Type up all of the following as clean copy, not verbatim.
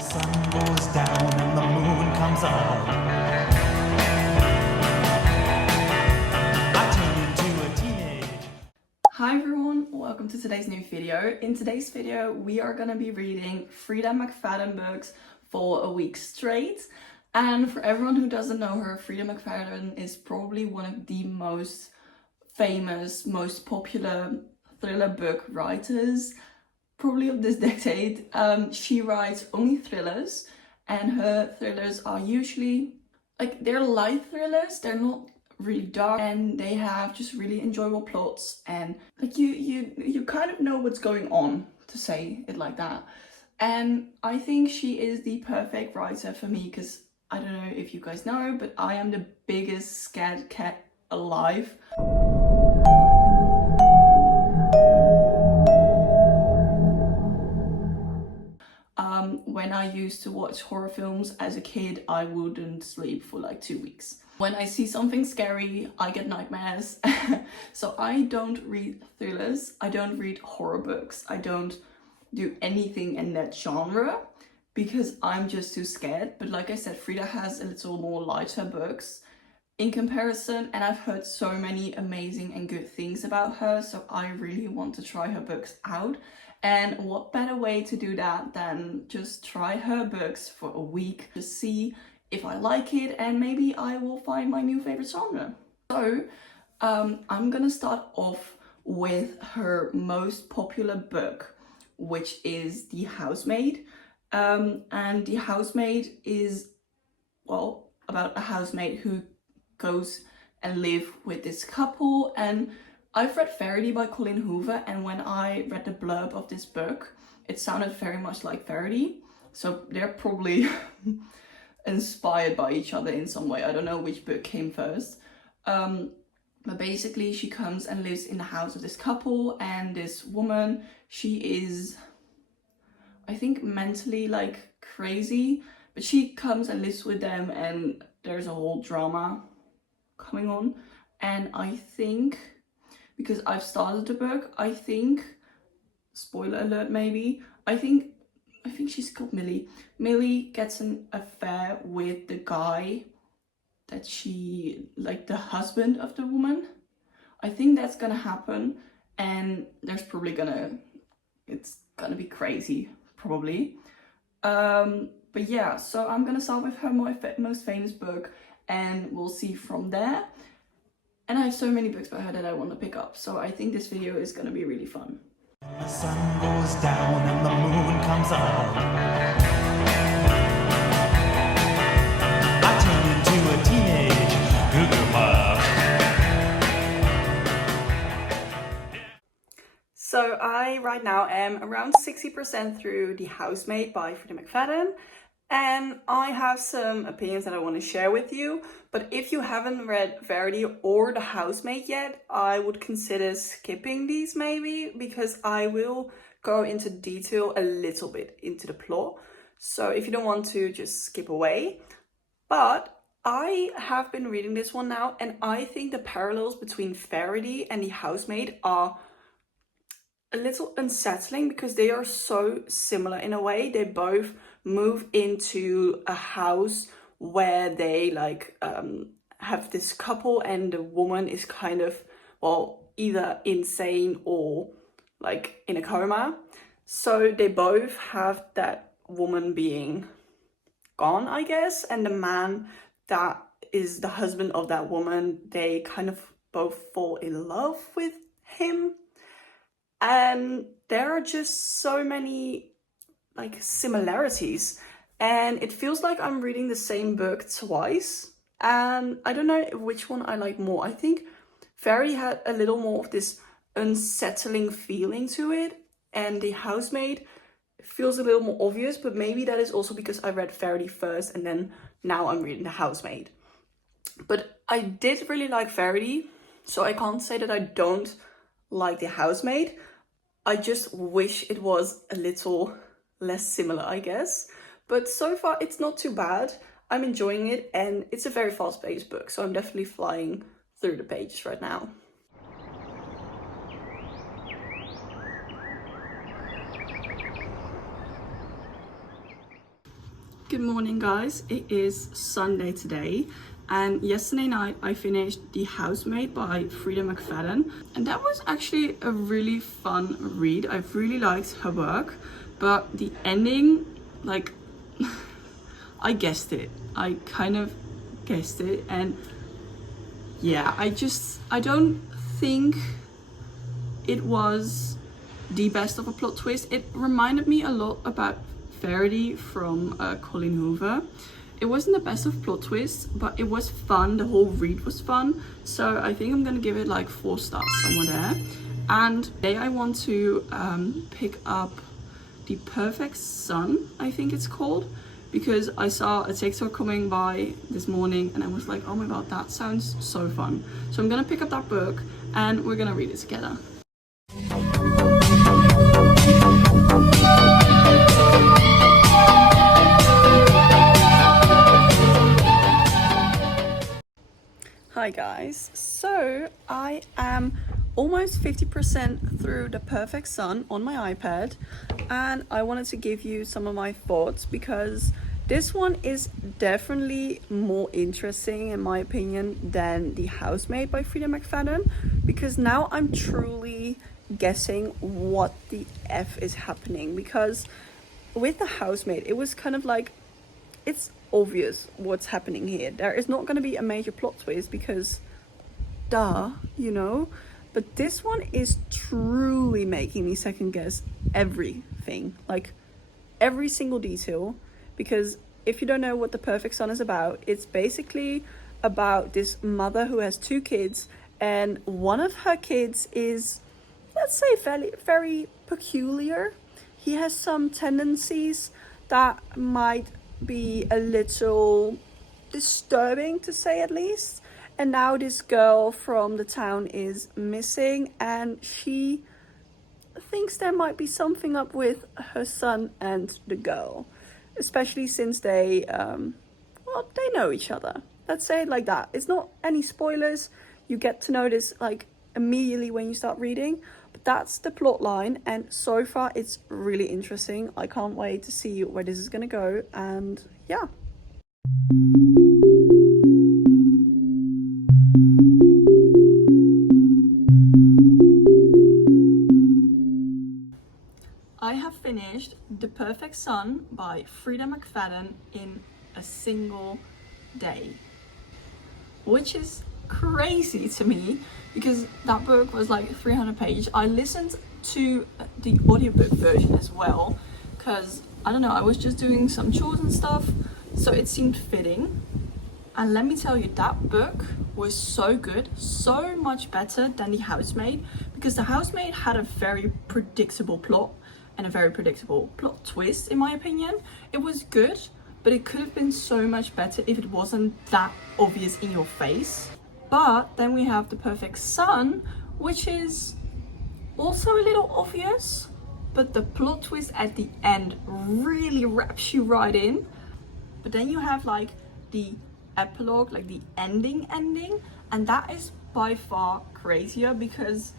sun goes down and the moon comes up. I turn into a teenage. Hi everyone, welcome to today's new video. In today's video, we are gonna be reading Freida McFadden books for a week straight. And for everyone who doesn't know her, Freida McFadden is probably one of the most famous, most popular thriller book writers, probably of this decade. She writes only thrillers, and her thrillers are usually they're light thrillers. They're not really dark, and they have just really enjoyable plots, and you kind of know what's going on, to say it like that. And I think she is the perfect writer for me, because I don't know if you guys know, but I am the biggest scared cat alive. When I used to watch horror films as a kid, I wouldn't sleep for like 2 weeks. When I see something scary, I get nightmares. So I don't read thrillers, I don't read horror books, I don't do anything in that genre because I'm just too scared. But like I said, Freida has a little more lighter books in comparison, and I've heard so many amazing and good things about her, so I really want to try her books out. And what better way to do that than just try her books for a week to see if I like it, and maybe I will find my new favorite genre. So I'm gonna start off with her most popular book, which is The Housemaid. And The Housemaid is, well, about a housemaid who goes and live with this couple. And I've read Verity by Colleen Hoover, and when I read the blurb of this book, it sounded very much like Verity. So they're probably inspired by each other in some way. I don't know which book came first. But basically she comes and lives in the house of this couple, and this woman, she is, I think, mentally crazy, but she comes and lives with them, and there's a whole drama coming on. And I think, because I've started the book, I think, spoiler alert maybe, I think she's called Millie. Millie gets an affair with the guy that she, the husband of the woman. I think that's gonna happen, and there's probably it's gonna be crazy, probably. But yeah, so I'm gonna start with her most famous book, and we'll see from there. And I have so many books by her that I want to pick up, so I think this video is gonna be really fun. The sun goes down and the moon comes up. I turn into a teenage goo-goo. So I right now am around 60% through The Housemaid by Freida McFadden, and I have some opinions that I want to share with you. But if you haven't read Verity or The Housemaid yet, I would consider skipping these maybe, because I will go into detail a little bit into the plot. So if you don't want to, just skip away. But I have been reading this one now, and I think the parallels between Verity and The Housemaid are a little unsettling, because they are so similar in a way. They both move into a house where they have this couple, and the woman is kind of, well, either insane or in a coma. So they both have that woman being gone, I guess, and the man that is the husband of that woman, they kind of both fall in love with him. And there are just so many similarities, and it feels like I'm reading the same book twice, and I don't know which one I like more. I think Verity had a little more of this unsettling feeling to it, and The Housemaid feels a little more obvious, but maybe that is also because I read Verity first and then now I'm reading The Housemaid. But I did really like Verity, so I can't say that I don't like The Housemaid. I just wish it was a little less similar, I guess. But so far it's not too bad. I'm enjoying it, and it's a very fast-paced book, so I'm definitely flying through the pages right now. Good morning, guys. It is Sunday today, and yesterday night I finished The Housemaid by Freida McFadden, and that was actually a really fun read. I really liked her work, but the ending, like, I guessed it. I kind of guessed it, and yeah, I don't think it was the best of a plot twist. It reminded me a lot about Verity from Colin Hoover. It wasn't the best of plot twists, but it was fun. The whole read was fun. So I think I'm gonna give it like 4 stars, somewhere there. And today I want to pick up The Perfect Son, I think it's called, because I saw a TikTok coming by this morning and I was like, oh my god, that sounds so fun. So I'm gonna pick up that book and we're gonna read it together. Hi guys, so I am almost 50% through The Perfect Son on my iPad, and I wanted to give you some of my thoughts because this one is definitely more interesting in my opinion than The Housemaid by Freida McFadden, because now I'm truly guessing what the F is happening. Because with The Housemaid, it was kind of like, it's obvious what's happening here. There is not going to be a major plot twist because duh, you know. But this one is truly making me second guess everything, like every single detail. Because if you don't know what The Perfect Son is about, it's basically about this mother who has 2 kids, and one of her kids is, let's say, very peculiar. He has some tendencies that might be a little disturbing, to say at least. And now this girl from the town is missing, and she thinks there might be something up with her son and the girl, especially since they they know each other. Let's say it like that. It's not any spoilers. You get to know this like immediately when you start reading, but that's the plot line, and so far it's really interesting. I can't wait to see where this is gonna go, and yeah. I have finished The Perfect Son by Freida McFadden in a single day, which is crazy to me because that book was like 300 pages. I listened to the audiobook version as well because I don't know, I was just doing some chores and stuff, so it seemed fitting. And let me tell you, that book was so good, so much better than The Housemaid, because The Housemaid had a very predictable plot and a very predictable plot twist, in my opinion. It was good, but it could have been so much better if it wasn't that obvious in your face. But then we have The Perfect Son, which is also a little obvious, but the plot twist at the end really wraps you right in. But then you have like the epilogue, like the ending, and that is by far crazier because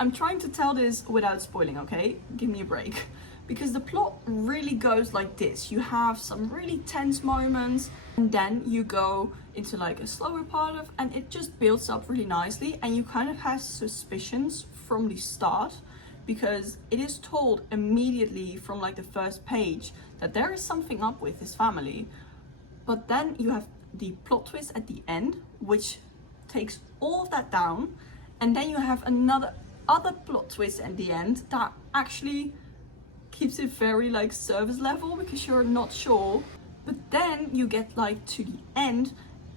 I'm trying to tell this without spoiling, okay? Give me a break. Because the plot really goes like this. You have some really tense moments, and then you go into like a slower part of, and it just builds up really nicely, and you kind of have suspicions from the start because it is told immediately from like the first page that there is something up with his family. But then you have the plot twist at the end, which takes all of that down, and then you have other plot twist at the end that actually keeps it very like surface level because you're not sure. But then you get like to the end,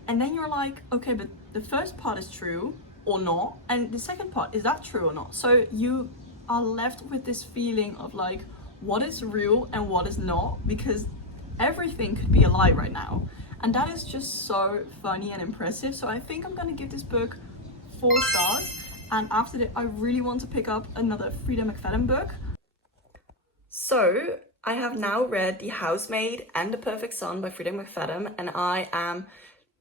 and then you're like, okay, but the first part is true or not, and the second part, is that true or not? So you are left with this feeling of like, what is real and what is not, because everything could be a lie right now. And that is just so funny and impressive. So I think I'm gonna give this book 4 stars, and after that I really want to pick up another Freida McFadden book. So I have now read The Housemaid and The Perfect Son by Freida McFadden, and I am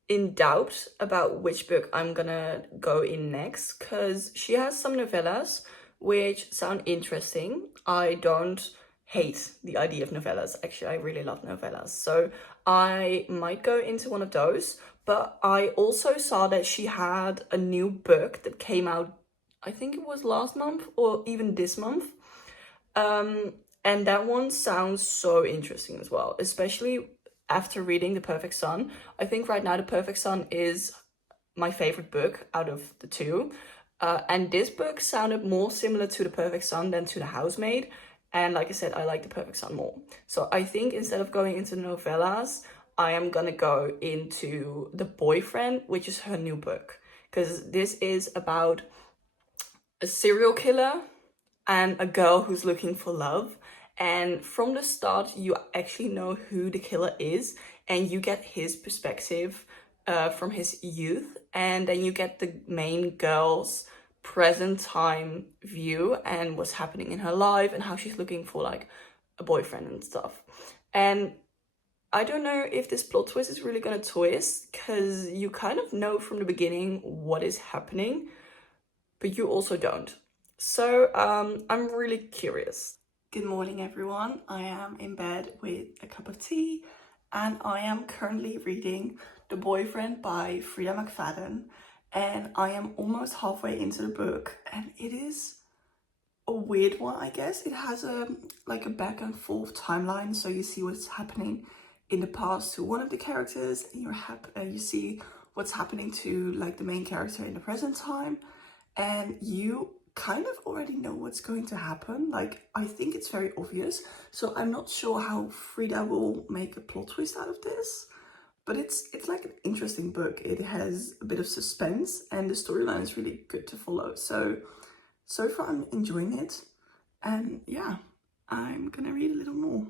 in doubt about which book I'm gonna go in next, because she has some novellas which sound interesting. I don't hate the idea of novellas. Actually, I really love novellas. So I might go into one of those. But I also saw that she had a new book that came out, I think it was last month or even this month. And that one sounds so interesting as well, especially after reading The Perfect Sun. I think right now The Perfect Sun is my favorite book out of the two. And this book sounded more similar to The Perfect Sun than to The Housemaid. And like I said, I like The Perfect Sun more. So I think instead of going into novellas, I am gonna go into The Boyfriend, which is her new book. Because this is about a serial killer and a girl who's looking for love. And from the start, you actually know who the killer is, and you get his perspective from his youth, and then you get the main girl's present time view and what's happening in her life and how she's looking for like a boyfriend and stuff. And I don't know if this plot twist is really gonna twist, because you kind of know from the beginning what is happening, but you also don't. So I'm really curious. Good morning, everyone. I am in bed with a cup of tea, and I am currently reading The Boyfriend by Freida McFadden, and I am almost halfway into the book, and it is a weird one, I guess. It has a back and forth timeline, so you see what's happening in the past to one of the characters, and you see what's happening to like the main character in the present time, and you kind of already know what's going to happen. Like, I think it's very obvious, so I'm not sure how Frida will make a plot twist out of this, but it's like an interesting book. It has a bit of suspense, and the storyline is really good to follow. So far I'm enjoying it, and yeah, I'm gonna read a little more.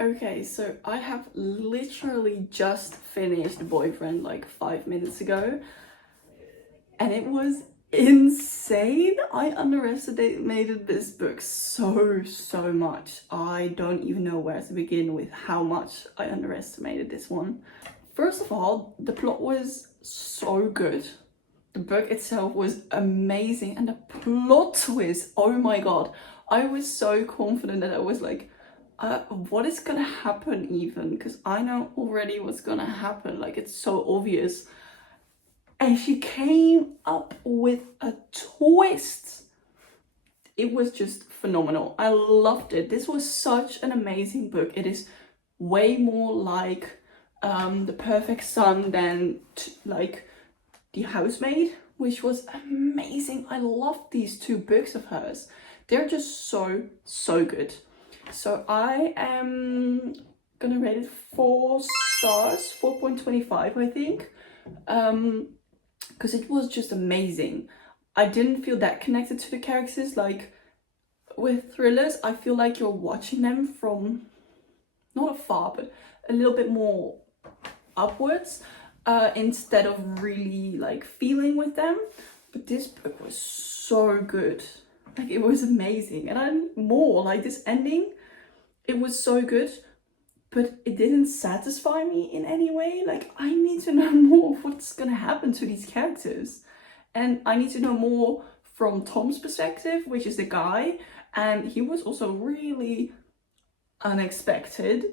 Okay, so I have literally just finished The Boyfriend like 5 minutes ago, and it was insane. I underestimated this book so much. I don't even know where to begin with how much I underestimated this one. First of all, the plot was so good. The book itself was amazing, and the plot twist, oh my god. I was so confident that I was like, what is gonna happen even? Because I know already what's gonna happen, like it's so obvious. And she came up with a twist. It was just phenomenal. I loved it. This was such an amazing book. It is way more like The Perfect Sun than like The Housemaid, which was amazing. I loved these two books of hers. They're just so good. So I am gonna rate it 4 stars, 4.25 I think, because it was just amazing. I didn't feel that connected to the characters. Like with thrillers, I feel like you're watching them from not afar, but a little bit more upwards, instead of really like feeling with them. But this book was so good. Like, it was amazing, and I need more. Like, this ending, it was so good, but it didn't satisfy me in any way. Like, I need to know more of what's gonna happen to these characters, and I need to know more from Tom's perspective, which is the guy, and he was also really unexpected.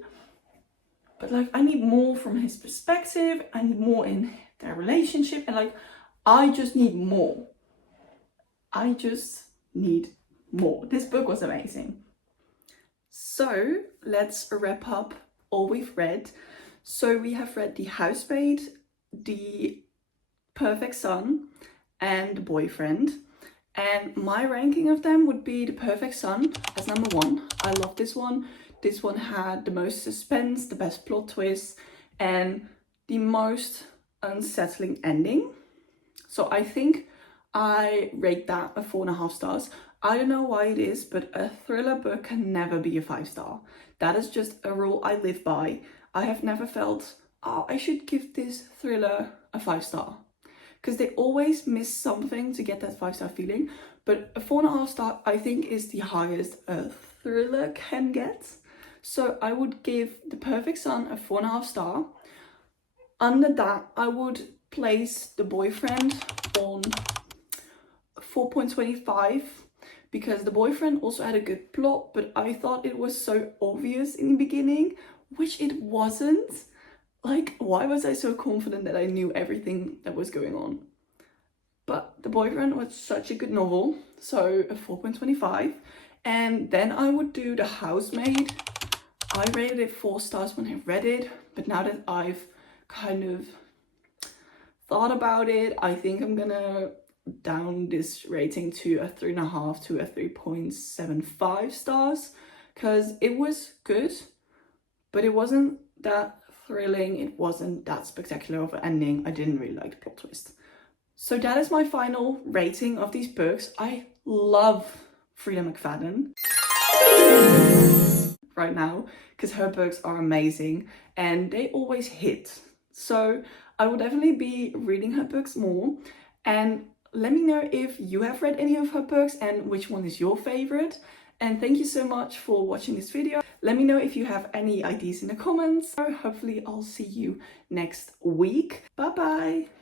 But like, I need more from his perspective. I need more in their relationship, and like, I just need more. I just need more. This book was amazing. So let's wrap up all we've read. So we have read The Housemaid, The Perfect Sun, and The Boyfriend. And my ranking of them would be The Perfect Sun as number 1. I love this one. This one had the most suspense, the best plot twist, and the most unsettling ending. So I think I rate that a 4.5 stars. I don't know why it is, but a thriller book can never be a 5-star. That is just a rule I live by. I have never felt, oh, I should give this thriller a 5-star. Because they always miss something to get that 5-star feeling. But a 4.5 star, I think, is the highest a thriller can get. So I would give The Perfect Sun a 4.5 star. Under that, I would place The Boyfriend on 4.25 because The Boyfriend also had a good plot, but I thought it was so obvious in the beginning, which it wasn't. Like, why was I so confident that I knew everything that was going on? But The Boyfriend was such a good novel, so a 4.25. And then I would do The Housemaid. I rated it 4 stars when I read it, but now that I've kind of thought about it, I think I'm gonna down this rating to a 3.5 to a 3.75 stars, because it was good, but it wasn't that thrilling, it wasn't that spectacular of an ending. I didn't really like the plot twist. So that is my final rating of these books. I love Freida McFadden right now because her books are amazing and they always hit. So I will definitely be reading her books more, and let me know if you have read any of her books and which one is your favorite. And thank you so much for watching this video. Let me know if you have any ideas in the comments. Hopefully I'll see you next week. Bye bye.